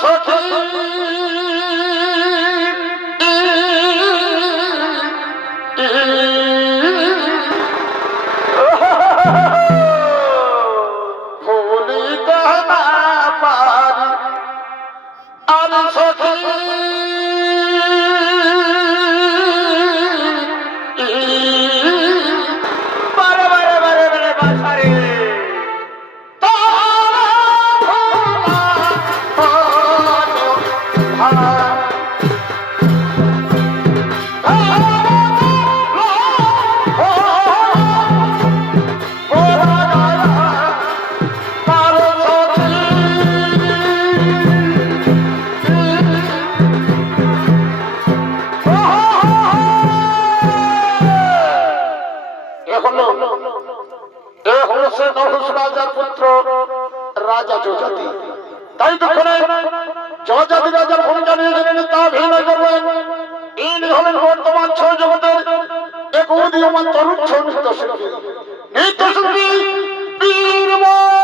Fuck একমাত্র রাজা যজাতি। তাই তো করে যোজাতি রাজার ভূমিকা নিয়ে জানিয়েছিলেন তা ভিন্ন করবেন। ইনি হলেন বর্তমান ছয় জগতের এক উদীয়মান তরুণ ছৌ নৃত্য শিল্পী। নৃত্য শিল্পী বীরময়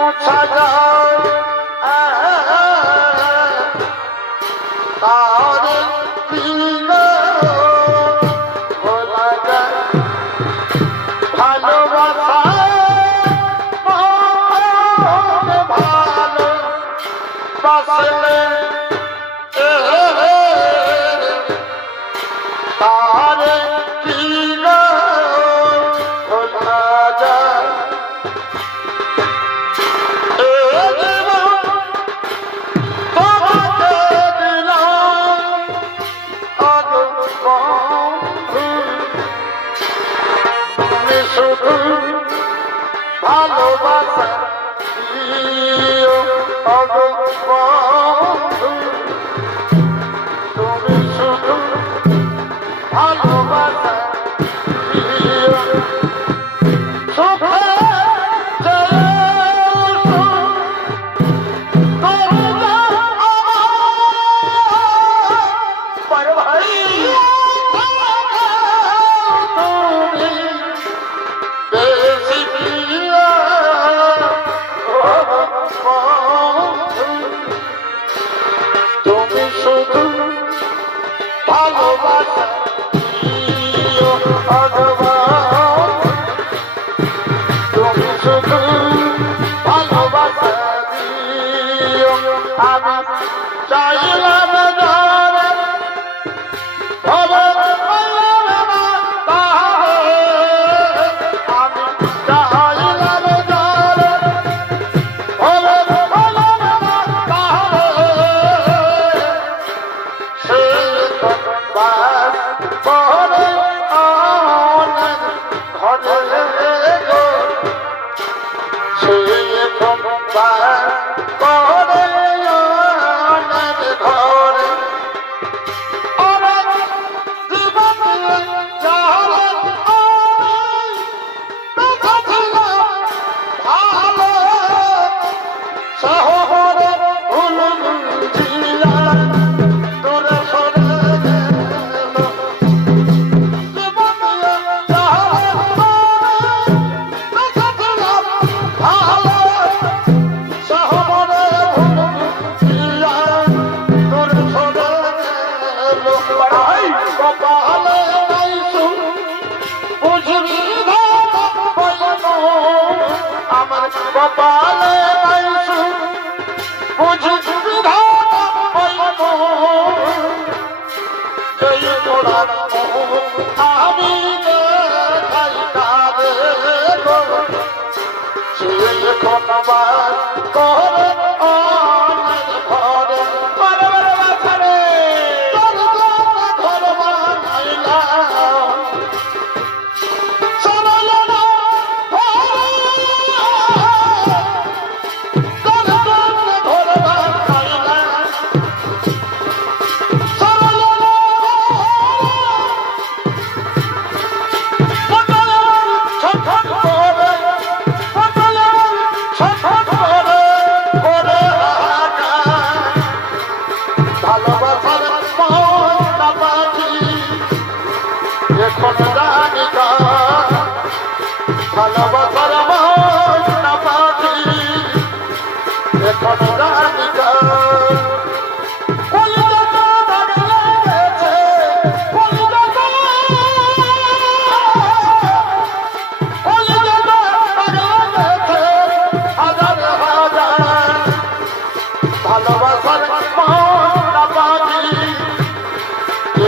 মুছা যাও তাহলে ভালোবাসা ভালো বাসলে তাহলে Allah. শুধু ভালোবাস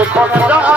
এখন